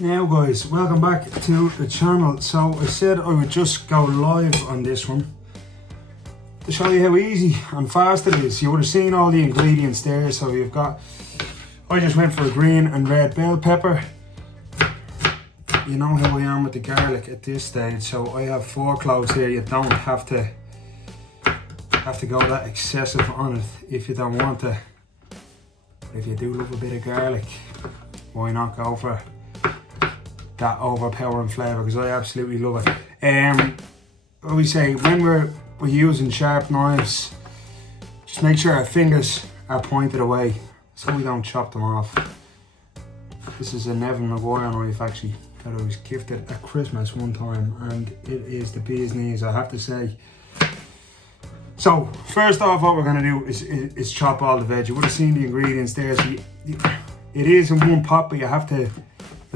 Now guys, welcome back to the channel. So I said I would just go live on this one to show you how easy and fast it is. You would have seen all the ingredients there. So you've got, I just went for a green and red bell pepper. You know how I am with the garlic at this stage. So I have 4 cloves here. You don't have to go that excessive on it if you don't want to. But if you do love a bit of garlic, why not go for that overpowering flavour, because I absolutely love it. What we say, when we're using sharp knives, just make sure our fingers are pointed away so we don't chop them off. This is a Neville Maguire knife actually that I was gifted at Christmas one time, and it is the bee's knees, I have to say. So first off, what we're going to do is chop all the veg. You would have seen the ingredients there. So it is in one pot, but you have to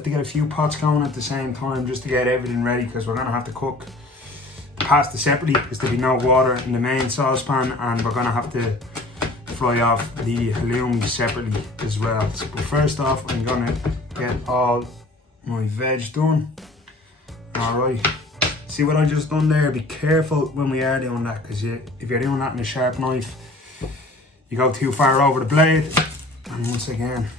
get a few pots going at the same time just to get everything ready, because we're going to have to cook the pasta separately because there'll be no water in the main saucepan, and we're going to have to fry off the halloumi separately as well. So, but first off, I'm going to get all my veg done. Alright, see what I just done there? Be careful when we are doing that, because if you're doing that in a sharp knife, you go too far over the blade, and once again,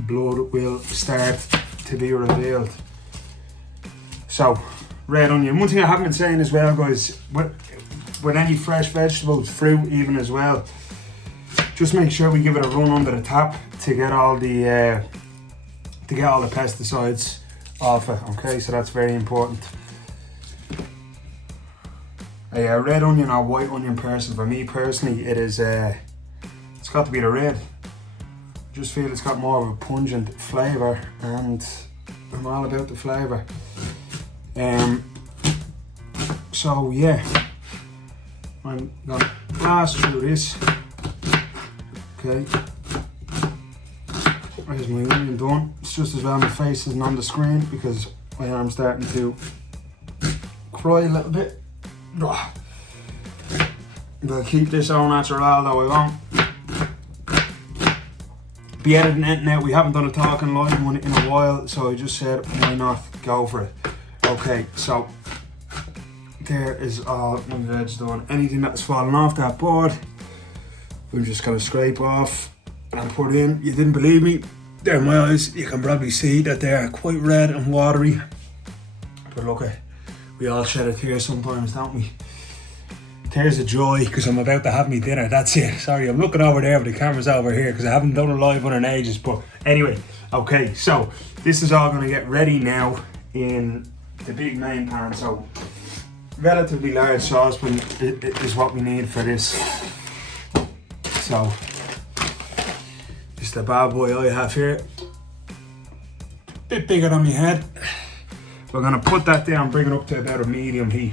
blood will start to be revealed. So, red onion. One thing I haven't been saying as well, guys, with any fresh vegetables, fruit even as well, just make sure we give it a run under the tap to get all the pesticides off it. Okay, so that's very important. A red onion or white onion person, for me personally, it's got to be the red. Just feel it's got more of a pungent flavour, and I'm all about the flavour. So yeah, I'm gonna blast through this. Okay, there's my onion done. It's just as well my face isn't on the screen because I am starting to cry a little bit. But I'll keep this au natural though, I won't be editing it now. We haven't done a talking live one in a while, so I just said why not go for it. Okay, so there is all my veg done. Anything that's fallen off that board, we're just gonna scrape off and put in. You didn't believe me? There, my eyes, you can probably see that they are quite red and watery. But look, we all shed a tear sometimes, don't we? Tears of joy because I'm about to have me dinner. That's it. Sorry, I'm looking over there, but the camera's over here because I haven't done a live one in ages. But anyway, okay, so this is all going to get ready now in the big main pan. So relatively large saucepan is what we need for this. So just a bad boy I have here, a bit bigger than my head. We're going to put that down, bring it up to about a medium heat.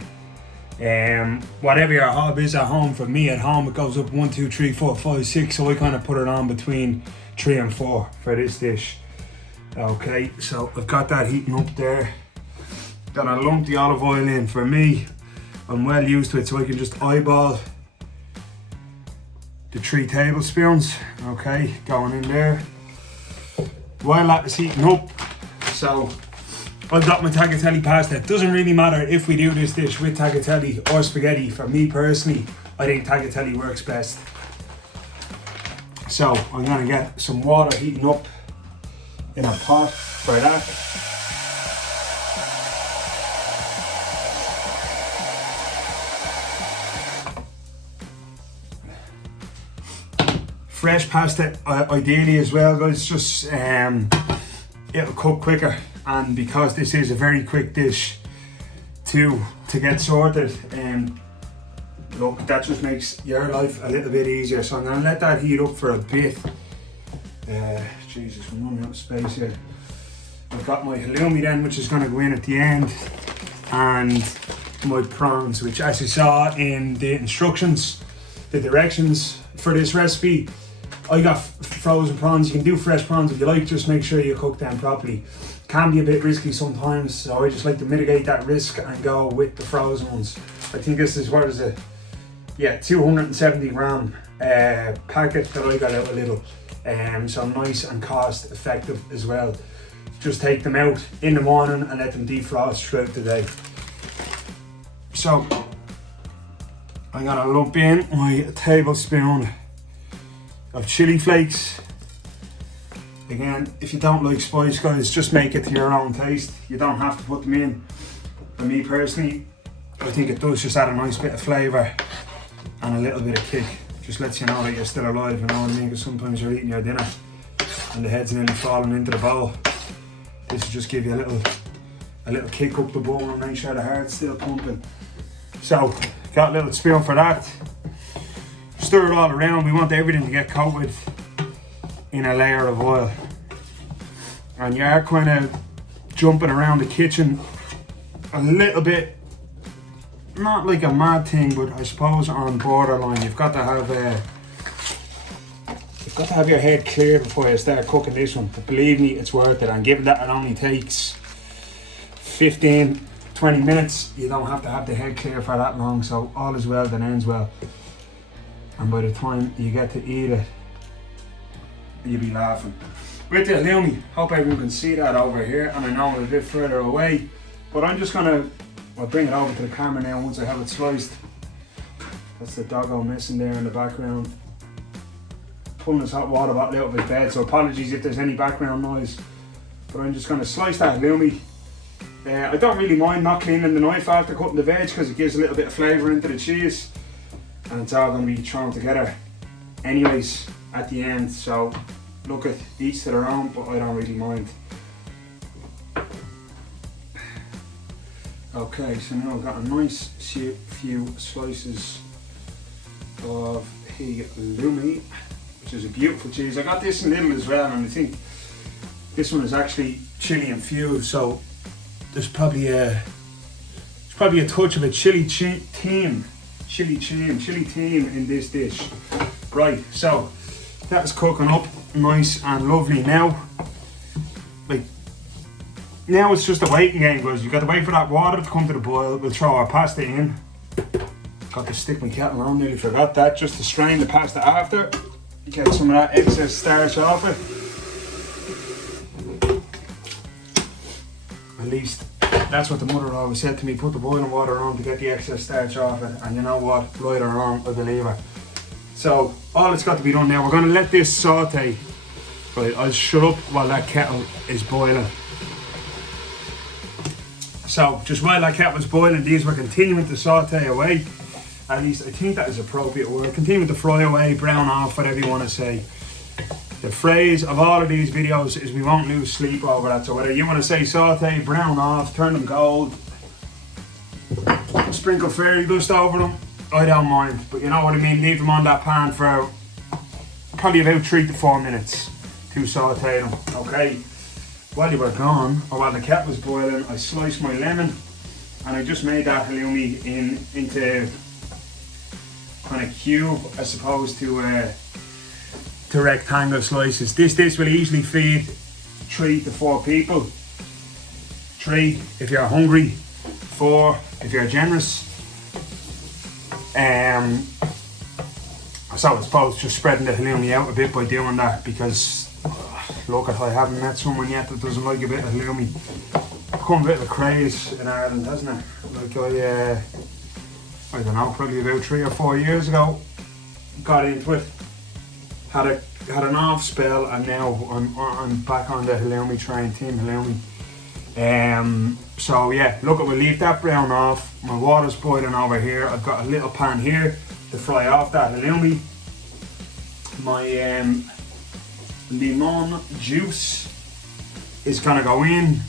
Whatever your hob is at home, for me at home it goes up 1, 2, 3, 4, 5, 6, so I kind of put it on between 3 and 4 for this dish. Okay, so I've got that heating up there. Then I lump the olive oil in. For me, I'm well used to it, so I can just eyeball the 3 tablespoons, okay, going in there. While that is heating up, so I've got my tagliatelle pasta. It doesn't really matter if we do this dish with tagliatelle or spaghetti. For me personally, I think tagliatelle works best. So I'm gonna get some water heating up in a pot for that. Fresh pasta, ideally as well, guys, just it'll cook quicker. And because this is a very quick dish to get sorted, look, that just makes your life a little bit easier. So I'm gonna let that heat up for a bit. Jesus, I'm running out of space here. I've got my halloumi then, which is gonna go in at the end, and my prawns, which, as you saw in the instructions, the directions for this recipe, I got frozen prawns. You can do fresh prawns if you like, just make sure you cook them properly. Can be a bit risky sometimes, so I just like to mitigate that risk and go with the frozen ones. I think this is, what is it? Yeah, 270 gram packet that I got out a little. So nice and cost effective as well. just take them out in the morning and let them defrost throughout the day. So I'm gonna lump in my tablespoon of chili flakes. Again, if you don't like spice, guys, just make it to your own taste. You don't have to put them in. For me personally, I think it does just add a nice bit of flavour and a little bit of kick. Just lets you know that you're still alive, you know what I mean? Because sometimes you're eating your dinner and the head's nearly falling into the bowl. This will just give you a little kick up the bone and make sure the heart's still pumping. So, got a little spoon for that. Stir it all around. We want everything to get coated in a layer of oil. And you are kind of jumping around the kitchen a little bit, not like a mad thing, but I suppose on borderline. You've got to have your head clear before you start cooking this one. But believe me, it's worth it. And given that it only takes 15-20 minutes, you don't have to have the head clear for that long. So all is well that ends well. And by the time you get to eat it, you'll be laughing. With the halloumi, hope everyone can see that over here, and I know I'm a bit further away, but I'm just gonna, I'll bring it over to the camera now once I have it sliced. That's the doggo missing there in the background, pulling his hot water bottle out of his bed, so apologies if there's any background noise. But I'm just gonna slice that halloumi. I don't really mind not cleaning the knife after cutting the veg because it gives a little bit of flavour into the cheese, and it's all gonna be thrown together anyways at the end. So look, at each to their own, but I don't really mind. Okay, so now I've got a nice few slices of halloumi, which is a beautiful cheese. I got this in Lidl as well, and I think this one is actually chili infused, so there's probably a touch of a chili theme in this dish. Right, so that's cooking up nice and lovely now. Like, now it's just a waiting game, guys. You got to wait for that water to come to the boil. We'll throw our pasta in. Got to stick my kettle on, nearly forgot that. Just to strain the pasta after. Get some of that excess starch off it. At least that's what the mother always said to me. Put the boiling water on to get the excess starch off it. And you know what? Right or wrong, I believe her. So all it's got to be done now, we're going to let this saute. Right, I'll shut up while that kettle is boiling. So just while that kettle is boiling, these we're continuing to saute away. At least I think that is appropriate word. Continuing to fry away, brown off, whatever you want to say. The phrase of all of these videos is we won't lose sleep over that. So whether you want to say saute, brown off, turn them gold, sprinkle fairy dust over them, I don't mind, but you know what I mean. Leave them on that pan for probably about 3 to 4 minutes to saute them. Okay, while you were gone, or while the kettle was boiling, I sliced my lemon, and I just made that halloumi into kind of cube as opposed to rectangle slices. This will easily feed 3 to 4 people. 3 if you're hungry, 4 if you're generous. So I suppose just spreading the halloumi out a bit by doing that, because look, I haven't met someone yet that doesn't like a bit of halloumi. It's become a bit of a craze in Ireland, hasn't it? Like I don't know, probably about 3 or 4 years ago, got into it, had an off spell, and now I'm back on the halloumi train, team halloumi. So yeah, look, we'll leave that brown off. My water's boiling over here. I've got a little pan here to fry off that halloumi. My lemon juice is gonna go in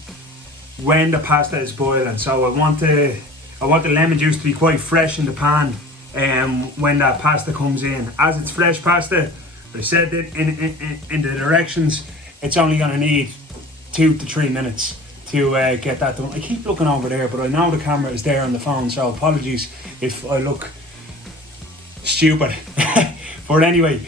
when the pasta is boiling. So I want the lemon juice to be quite fresh in the pan when that pasta comes in. As it's fresh pasta, I said that in the directions, it's only gonna need 2 to 3 minutes to get that done. I keep looking over there, but I know the camera is there on the phone, so apologies if I look stupid. But anyway,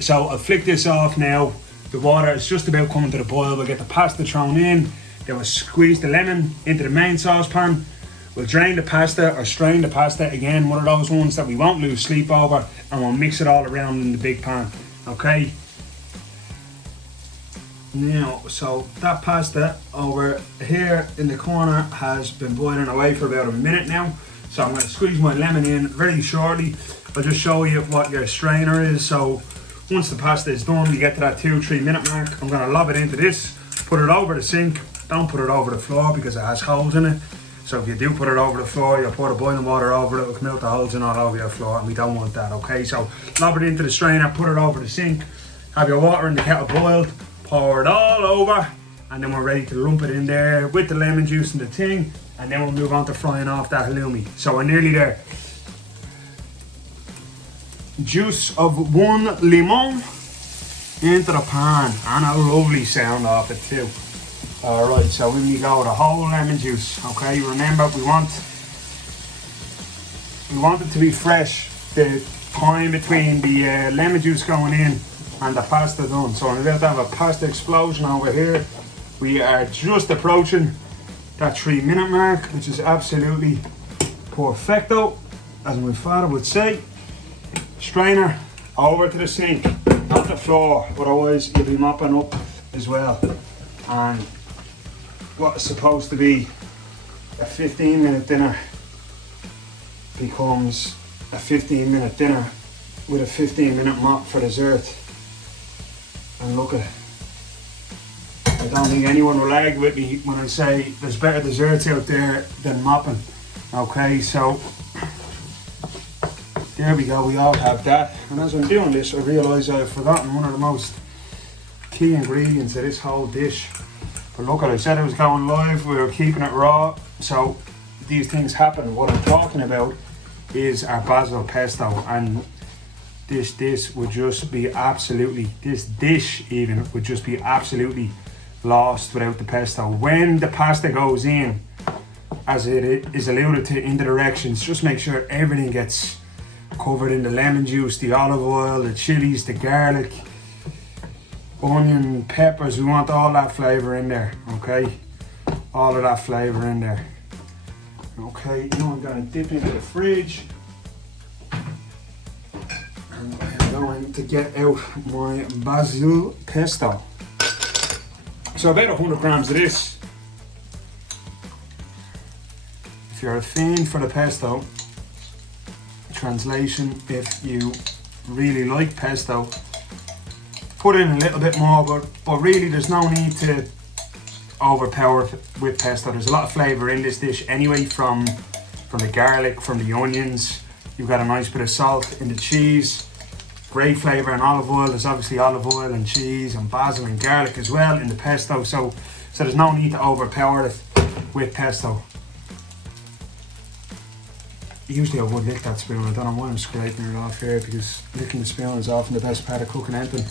so I'll flick this off now. The water is just about coming to the boil. We'll get the pasta thrown in. Then we'll squeeze the lemon into the main saucepan. We'll drain the pasta or strain the pasta, again, one of those ones that we won't lose sleep over, and we'll mix it all around in the big pan. Okay. Now, so that pasta over here in the corner has been boiling away for about a minute now. So I'm going to squeeze my lemon in very shortly. I'll just show you what your strainer is. So once the pasta is done, you get to that 2-3 minute mark, I'm going to lob it into this, put it over the sink. Don't put it over the floor because it has holes in it. So if you do put it over the floor, you'll pour the boiling water over it, it'll come out the holes in all over your floor, and we don't want that, okay? So lob it into the strainer, put it over the sink, have your water in the kettle boiled, pour it all over, and then we're ready to lump it in there with the lemon juice and the thing, and then we'll move on to frying off that halloumi. So we're nearly there. Juice of 1 limon into the pan, and a lovely sound off it too. Alright, so in we go, the whole lemon juice, okay? Remember, we want it to be fresh, the time between the lemon juice going in and the pasta done. So I'm about to have a pasta explosion over here. We are just approaching that 3 minute mark, which is absolutely perfecto, as my father would say. Strainer over to the sink, not the floor, otherwise you'll be mopping up as well. And what is supposed to be a 15-minute dinner becomes a 15-minute dinner with a 15-minute mop for dessert. And look at it. I don't think anyone will argue with me when I say there's better desserts out there than mopping. Okay, so there we go, we all have that. And as I'm doing this, I realise I've forgotten one of the most key ingredients of this whole dish. But look, I said I was going live, we were keeping it raw, so these things happen. What I'm talking about is our basil pesto, and this dish would just be absolutely, this dish even would just be absolutely lost without the pesto. When the pasta goes in, as it is alluded to in the directions, just make sure everything gets covered in the lemon juice, the olive oil, the chilies, the garlic, onion, peppers. We want all that flavour in there, okay? All of that flavour in there. Okay, now I'm going to dip into the fridge. And I'm going to get out my basil pesto. So about 100 grams of this. If you're a fiend for the pesto, translation, if you really like pesto, put in a little bit more, but really there's no need to overpower it with pesto. There's a lot of flavour in this dish anyway, from the garlic, from the onions. You've got a nice bit of salt in the cheese, great flavour in olive oil. There's obviously olive oil and cheese and basil and garlic as well in the pesto, so there's no need to overpower it with pesto. Usually I would lick that spoon. I don't know why I'm scraping it off here, because licking the spoon is often the best part of cooking anything.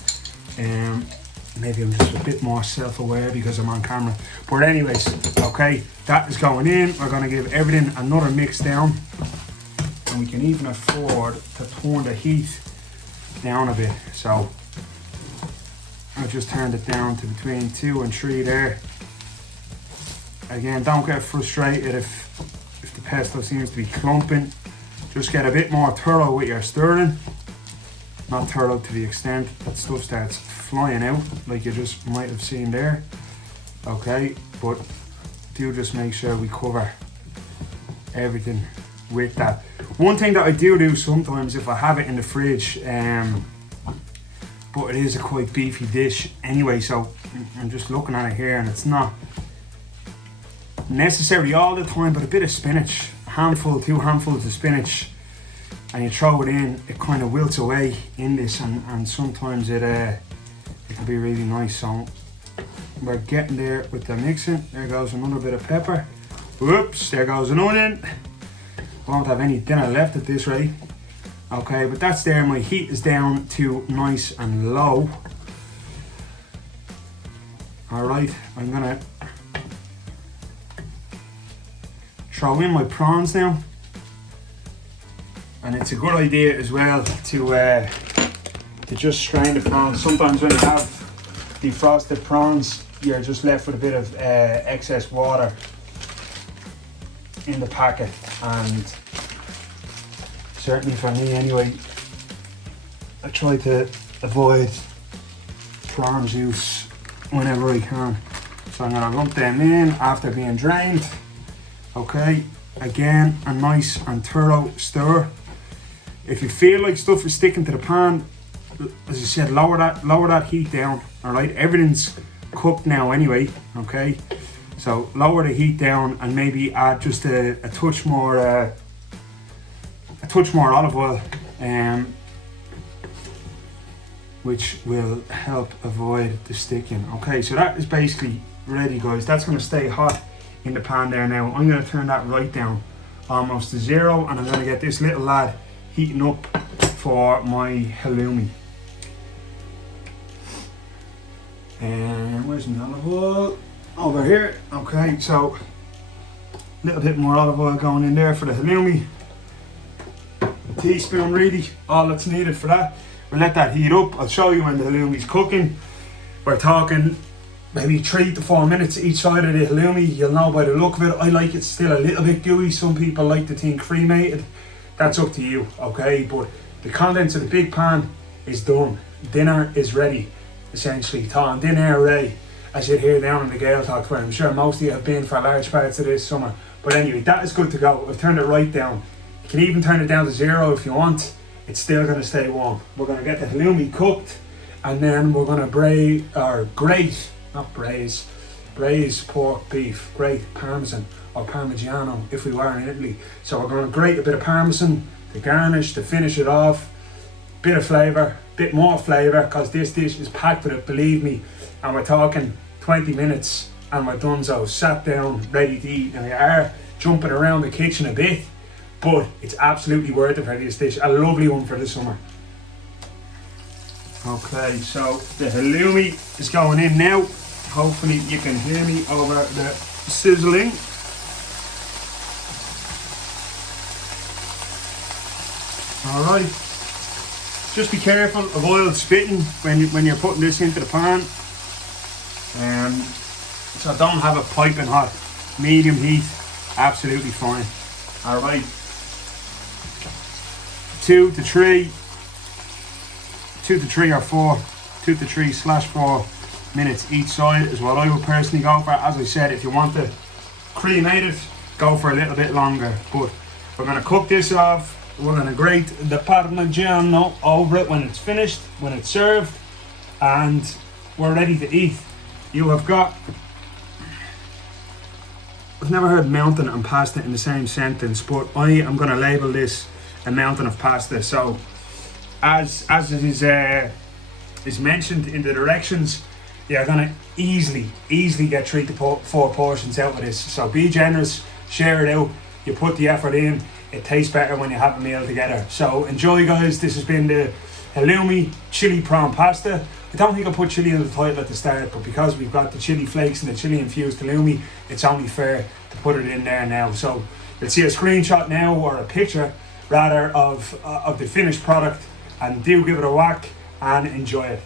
Maybe I'm just a bit more self-aware because I'm on camera. But anyways, okay, that is going in. We're going to give everything another mix down. And we can even afford to turn the heat down a bit. So I just turned it down to between 2 and 3 there. Again, don't get frustrated if the pesto seems to be clumping. Just get a bit more thorough with your stirring. Not thorough to the extent that stuff starts flying out like you just might have seen there. Okay, but do just make sure we cover everything with that. One thing that I do sometimes if I have it in the fridge, but it is a quite beefy dish anyway, so I'm just looking at it here and it's not necessary all the time, but a bit of spinach, a handful, 2 handfuls of spinach, and you throw it in, it kind of wilts away in this, and sometimes it can be really nice. So we're getting there with the mixing. There goes another bit of pepper. Whoops, there goes an onion. Won't have any dinner left at this rate. Okay, but that's there. My heat is down to nice and low. Alright, I'm gonna throw in my prawns now. And it's a good idea as well to just strain the prawns. Sometimes when you have defrosted prawns, you're just left with a bit of excess water in the packet, and certainly for me anyway, I try to avoid prawn juice whenever I can. So I'm gonna lump them in after being drained. Okay, again, a nice and thorough stir. If you feel like stuff is sticking to the pan, as I said, lower that heat down. All right, everything's cooked now anyway. Okay, so lower the heat down and maybe add just a touch more olive oil, which will help avoid the sticking. Okay, so that is basically ready, guys. That's going to stay hot in the pan there now. I'm going to turn that right down almost to zero, and I'm going to get this little lad heating up for my halloumi. And where's my olive oil? Over here. Okay, so a little bit more olive oil going in there for the halloumi. A teaspoon really, all that's needed for that. We'll let that heat up. I'll show you when the halloumi's cooking. We're talking maybe 3 to 4 minutes each side of the halloumi. You'll know by the look of it. I like it still a little bit gooey. Some people like the thing cremated. That's up to you, okay? But the contents of the big pan is done. Dinner is ready, essentially. Tá dinner ready, as you'd hear down in the Gaeltacht, where I'm sure most of you have been for large parts of this summer. But anyway, that is good to go. I've turned it right down. You can even turn it down to zero if you want. It's still going to stay warm. We're going to get the halloumi cooked, and then we're going to braise pork beef, grate parmesan or parmigiano if we were in Italy. So we're going to grate a bit of parmesan to garnish, to finish it off. Bit of flavour, bit more flavour, because this dish is packed with it, believe me. And we're talking 20 minutes and we're done. So sat down, ready to eat, and we are jumping around the kitchen a bit, but it's absolutely worth it for this dish. A lovely one for the summer. Okay, so the halloumi is going in now. Hopefully you can hear me over the sizzling. Alright, just be careful of oil spitting when you're putting this into the pan. So don't have it piping hot. Medium heat, absolutely fine. Alright, 2 to 3 or 4, 2 to 3/4 minutes each side is what I would personally go for. As I said, if you want to cremate it, go for a little bit longer. But we're going to cook this off. We're going to grate the parmigiano over it when it's finished, when it's served, and we're ready to eat. You have got... I've never heard mountain and pasta in the same sentence, but I am going to label this a mountain of pasta. So as it is mentioned in the directions, you're going to easily get 3 to 4 portions out of this. So be generous, share it out, you put the effort in. It tastes better when you have a meal together. So enjoy, guys. This has been the halloumi chili prawn pasta. I don't think I put chili in the title at the start, but because we've got the chili flakes and the chili infused halloumi, it's only fair to put it in there now. So you'll see a screenshot now, or a picture rather, of the finished product, and do give it a whack and enjoy it.